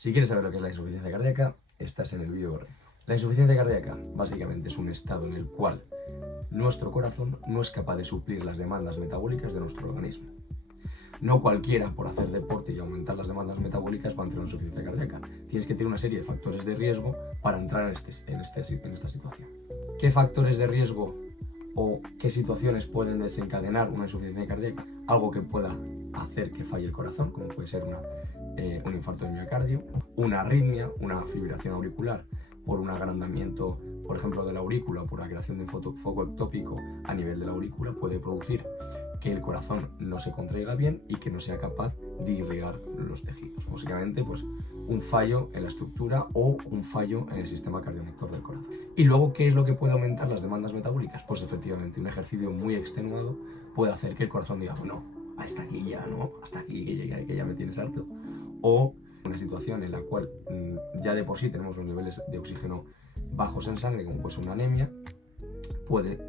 Si quieres saber lo que es la insuficiencia cardíaca, estás en el vídeo correcto. La insuficiencia cardíaca básicamente es un estado en el cual nuestro corazón no es capaz de suplir las demandas metabólicas de nuestro organismo. No cualquiera, por hacer deporte y aumentar las demandas metabólicas, va a entrar en insuficiencia cardíaca. Tienes que tener una serie de factores de riesgo para entrar en esta situación. ¿Qué factores de riesgo o qué situaciones pueden desencadenar una insuficiencia cardíaca? Algo que pueda hacer que falle el corazón, como puede ser un infarto de miocardio, una arritmia, una fibrilación auricular por un agrandamiento, por ejemplo, de la aurícula, por la creación de un foco ectópico a nivel de la aurícula, puede producir que el corazón no se contraiga bien y que no sea capaz de irrigar los tejidos. Básicamente, pues un fallo en la estructura o un fallo en el sistema cardioconector del corazón. Y luego, ¿qué es lo que puede aumentar las demandas metabólicas? Pues efectivamente, un ejercicio muy extenuado puede hacer que el corazón diga, bueno, hasta aquí ya, ¿no? Hasta aquí, que ya me tienes harto. O una situación en la cual ya de por sí tenemos los niveles de oxígeno bajos en sangre, como pues una anemia, puede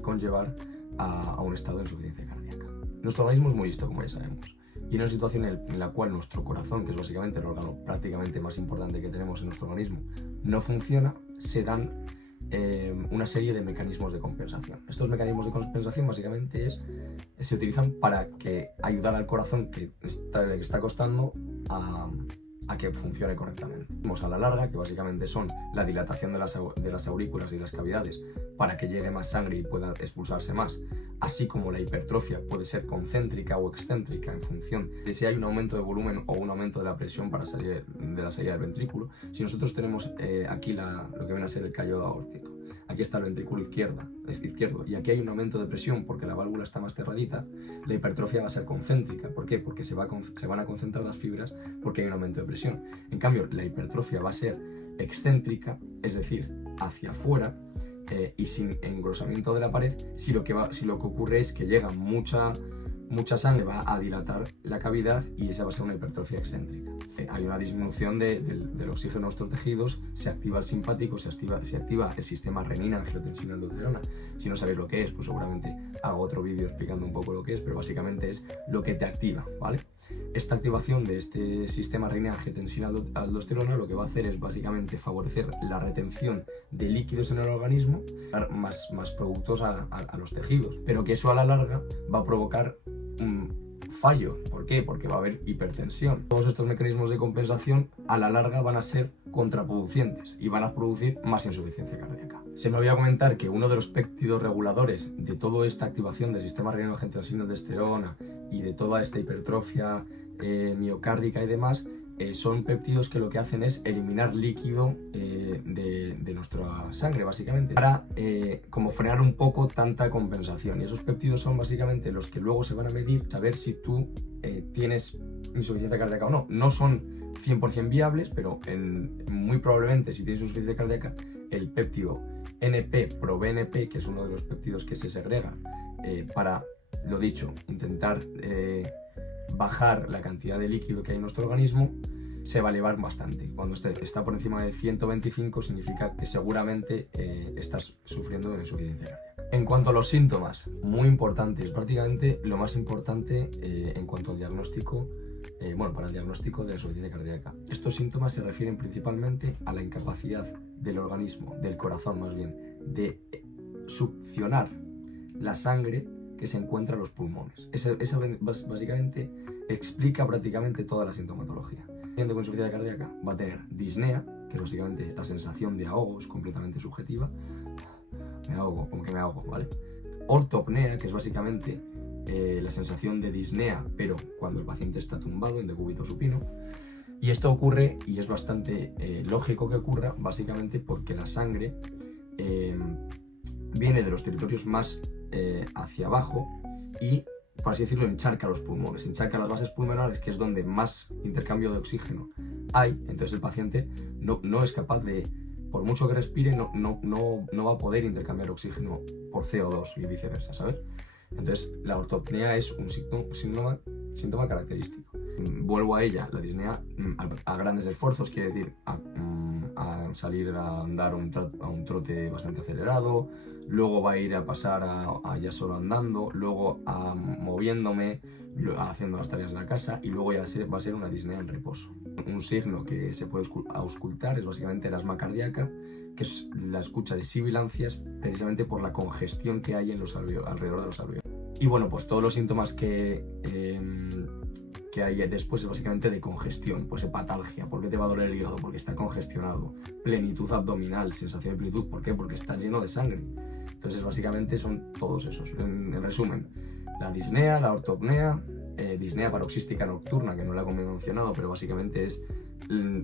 conllevar a un estado de insuficiencia cardíaca. Nuestro organismo es muy listo, como ya sabemos, y en una situación en la cual nuestro corazón, que es básicamente el órgano prácticamente más importante que tenemos en nuestro organismo, no funciona, se dan una serie de mecanismos de compensación. Estos mecanismos de compensación básicamente se utilizan para ayudar al corazón que está costando a que funcione correctamente. Vamos a la larga, que básicamente son la dilatación de las aurículas y las cavidades para que llegue más sangre y pueda expulsarse más, así como la hipertrofia puede ser concéntrica o excéntrica en función de si hay un aumento de volumen o un aumento de la presión para salir de la salida del ventrículo. Si nosotros tenemos aquí lo que viene a ser el callo aórtico, aquí está el ventrículo izquierdo y aquí hay un aumento de presión porque la válvula está más cerradita, la hipertrofia va a ser concéntrica. ¿Por qué? Porque se van a concentrar las fibras porque hay un aumento de presión. En cambio, la hipertrofia va a ser excéntrica, es decir, hacia afuera y sin engrosamiento de la pared. Si lo que ocurre es que llega mucha sangre, va a dilatar la cavidad y esa va a ser una hipertrofia excéntrica. Hay una disminución del oxígeno en nuestros tejidos, se activa el simpático, se activa el sistema renina-angiotensina-aldosterona. Si no sabéis lo que es, pues seguramente hago otro vídeo explicando un poco lo que es, pero básicamente es lo que te activa, ¿vale? Esta activación de este sistema renina-angiotensina-aldosterona lo que va a hacer es básicamente favorecer la retención de líquidos en el organismo, dar más productos a los tejidos, pero que eso a la larga va a provocar fallo. ¿Por qué? Porque va a haber hipertensión. Todos estos mecanismos de compensación a la larga van a ser contraproducentes y van a producir más insuficiencia cardíaca. Se me olvidó comentar que uno de los péptidos reguladores de toda esta activación del sistema renina-angiotensina-aldosterona y de toda esta hipertrofia miocárdica y demás son péptidos que lo que hacen es eliminar líquido de nuestra sangre, básicamente, para como frenar un poco tanta compensación. Y esos péptidos son básicamente los que luego se van a medir, saber si tú tienes insuficiencia cardíaca o no. No son 100% viables, pero muy probablemente si tienes insuficiencia cardíaca, el péptido NP-proBNP, que es uno de los péptidos que se segrega para, lo dicho, intentar bajar la cantidad de líquido que hay en nuestro organismo, se va a elevar bastante. Cuando está por encima de 125 significa que seguramente estás sufriendo de insuficiencia cardíaca. En cuanto a los síntomas, muy importantes, prácticamente lo más importante en cuanto al diagnóstico, para el diagnóstico de la insuficiencia cardíaca. Estos síntomas se refieren principalmente a la incapacidad del organismo, del corazón más bien, de succionar la sangre que se encuentra en los pulmones. Esa básicamente explica prácticamente toda la sintomatología. El paciente con insuficiencia cardíaca va a tener disnea, que es básicamente la sensación de ahogo, es completamente subjetiva. Me ahogo, como que me ahogo, ¿vale? Ortopnea, que es básicamente la sensación de disnea, pero cuando el paciente está tumbado en decúbito supino. Y esto ocurre, y es bastante lógico que ocurra, básicamente porque la sangre viene de los territorios más hacia abajo y, por así decirlo, encharca los pulmones, encharca las bases pulmonares, que es donde más intercambio de oxígeno hay. Entonces el paciente no es capaz de, por mucho que respire, no va a poder intercambiar oxígeno por CO2 y viceversa, ¿sabes? Entonces la ortopnea es un síntoma característico. Vuelvo a ella, la disnea a grandes esfuerzos, quiere decir a salir a andar a un trote bastante acelerado, luego va a ir a pasar a ya solo andando, luego a moviéndome, haciendo las tareas de la casa, y luego ya va a ser una disnea en reposo. Un signo que se puede auscultar es básicamente la asma cardíaca, que es la escucha de sibilancias precisamente por la congestión que hay en los alrededor de los alveolos. Y bueno, pues todos los síntomas que hay después es básicamente de congestión, pues hepatalgia, ¿por qué te va a doler el hígado? Porque está congestionado. Plenitud abdominal, sensación de plenitud, ¿por qué? Porque está lleno de sangre. Entonces básicamente son todos esos. En resumen, la disnea, la ortopnea, disnea paroxística nocturna, que no la he mencionado, pero básicamente es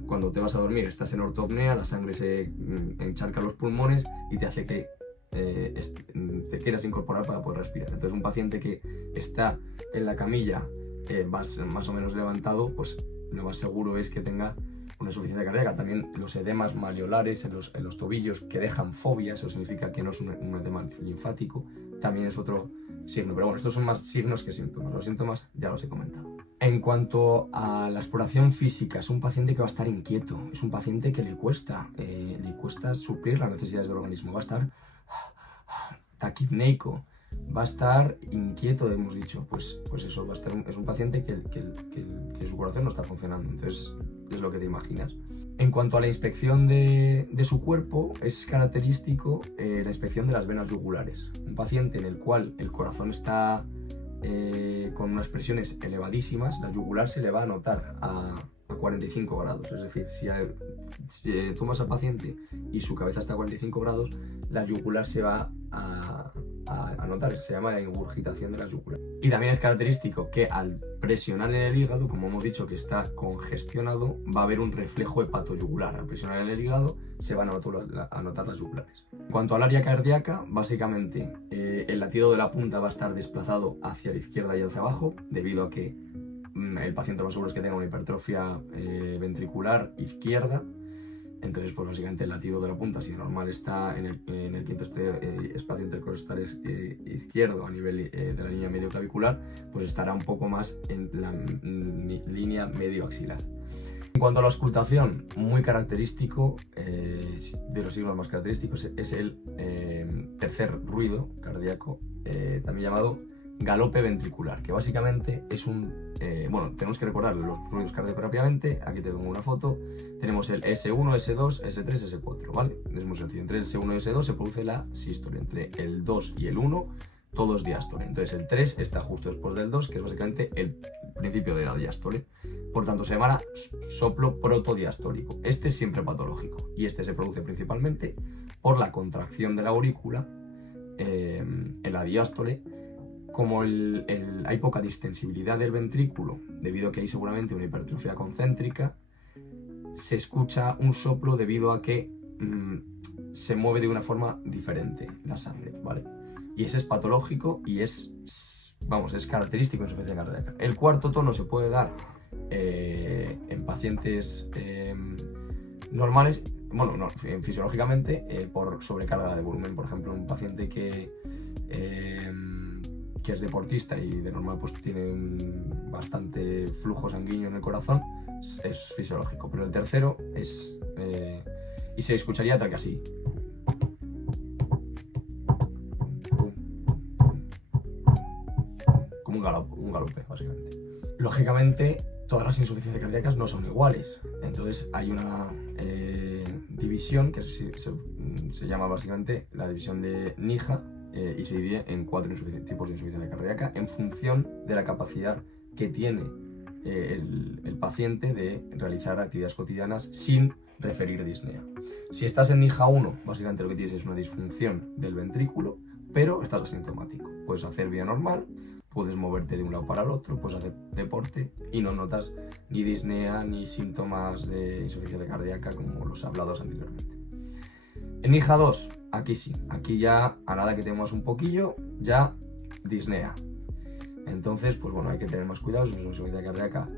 cuando te vas a dormir, estás en ortopnea, la sangre se encharca los pulmones y te hace que te quieras incorporar para poder respirar. Entonces un paciente que está en la camilla más o menos levantado, pues lo más seguro es que tenga una insuficiencia cardíaca. También los edemas maleolares en los tobillos que dejan fobia, eso significa que no es un edema linfático, también es otro signo. Pero bueno, estos son más signos que síntomas. Los síntomas ya los he comentado. En cuanto a la exploración física, es un paciente que va a estar inquieto, es un paciente que le cuesta suplir las necesidades del organismo, va a estar taquipneico, va a estar inquieto, hemos dicho, pues eso, va a estar es un paciente que su corazón no está funcionando, entonces es lo que te imaginas. En cuanto a la inspección de su cuerpo, es característico la inspección de las venas yugulares. Un paciente en el cual el corazón está con unas presiones elevadísimas, la yugular se le va a notar a 45 grados, es decir, si tomas al paciente y su cabeza está a 45 grados, la yugular se va a notar, se llama ingurgitación de la yugular. Y también es característico que al presionar en el hígado, como hemos dicho que está congestionado, va a haber un reflejo hepatoyugular. Al presionar en el hígado se van a notar las yugulares. En cuanto al área cardíaca, básicamente el latido de la punta va a estar desplazado hacia la izquierda y hacia abajo, debido a que el paciente lo más seguro es que tenga una hipertrofia ventricular izquierda. Entonces, pues básicamente el latido de la punta, si normal está en el quinto espacio intercostal izquierdo a nivel de la línea medio clavicular, pues estará un poco más en la línea medio axilar. En cuanto a la auscultación, muy característico, de los signos más característicos, es el tercer ruido cardíaco, también llamado galope ventricular, que básicamente es bueno, tenemos que recordar los ruidos cardíacos rápidamente. Aquí te pongo una foto. Tenemos el S1, S2, S3, S4, ¿vale? Es muy sencillo. Entre el S1 y S2 se produce la sístole. Entre el 2 y el 1, todo es diástole. Entonces el 3 está justo después del 2, que es básicamente el principio de la diástole. Por tanto, se llama soplo protodiastólico. Este es siempre patológico. Y este se produce principalmente por la contracción de la aurícula en la diástole. Como hay poca distensibilidad del ventrículo, debido a que hay seguramente una hipertrofia concéntrica, se escucha un soplo debido a que se mueve de una forma diferente la sangre, ¿vale? Y ese es patológico y es característico en insuficiencia cardíaca. El cuarto tono se puede dar en pacientes normales, bueno, no, fisiológicamente, por sobrecarga de volumen. Por ejemplo, un paciente que es deportista y de normal pues tiene bastante flujo sanguíneo en el corazón, es fisiológico. Pero el tercero es y se escucharía tal que así, como un galope básicamente. Lógicamente todas las insuficiencias cardíacas no son iguales, entonces hay una división que se llama básicamente la división de Nija, y se divide en 4 tipos de insuficiencia cardíaca en función de la capacidad que tiene el paciente de realizar actividades cotidianas sin referir disnea. Si estás en Nija 1, básicamente lo que tienes es una disfunción del ventrículo, pero estás asintomático. Puedes hacer vida normal, puedes moverte de un lado para el otro, puedes hacer deporte y no notas ni disnea ni síntomas de insuficiencia cardíaca como los hablados anteriormente. En Nija 2, aquí sí, aquí ya a nada que tenemos un poquillo, ya disnea. Entonces, pues bueno, hay que tener más cuidado, es una insuficiencia cardíaca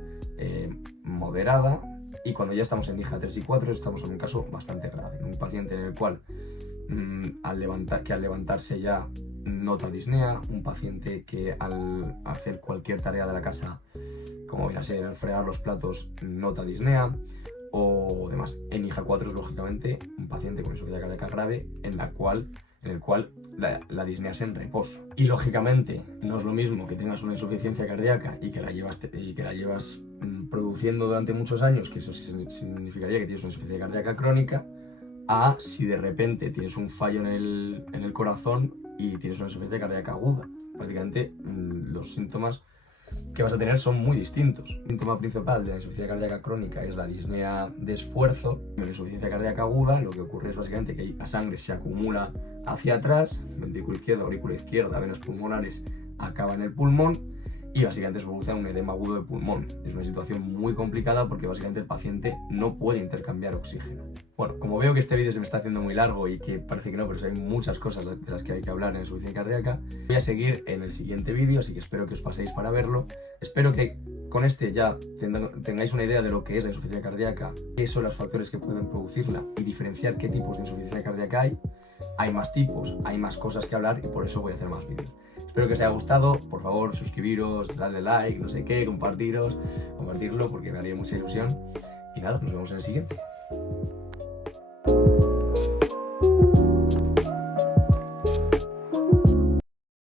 moderada, y cuando ya estamos en Nija 3 y 4 estamos en un caso bastante grave. Un paciente en el cual al levantarse ya nota disnea, un paciente que al hacer cualquier tarea de la casa, como viene a ser fregar los platos, nota disnea, o demás. En Nija 4 es lógicamente un paciente con insuficiencia cardíaca grave en en el cual la disnea es en reposo. Y lógicamente no es lo mismo que tengas una insuficiencia cardíaca y que la llevas produciendo durante muchos años, que eso significaría que tienes una insuficiencia cardíaca crónica, a si de repente tienes un fallo en el corazón y tienes una insuficiencia cardíaca aguda. Prácticamente los síntomas que vas a tener son muy distintos. El síntoma principal de la insuficiencia cardíaca crónica es la disnea de esfuerzo. En la insuficiencia cardíaca aguda lo que ocurre es básicamente que la sangre se acumula hacia atrás, ventrículo izquierdo, aurícula izquierda, venas pulmonares, acaba en el pulmón y básicamente se produce un edema agudo de pulmón. Es una situación muy complicada porque básicamente el paciente no puede intercambiar oxígeno. Bueno, como veo que este vídeo se me está haciendo muy largo y que parece que no, pero hay muchas cosas de las que hay que hablar en la insuficiencia cardíaca, voy a seguir en el siguiente vídeo, así que espero que os paséis para verlo. Espero que con este ya tengáis una idea de lo que es la insuficiencia cardíaca, qué son los factores que pueden producirla y diferenciar qué tipos de insuficiencia cardíaca hay. Hay más tipos, hay más cosas que hablar y por eso voy a hacer más vídeos. Espero que os haya gustado, por favor suscribiros, darle like, no sé qué, compartirlo porque me haría mucha ilusión. Y nada, nos vemos en el siguiente.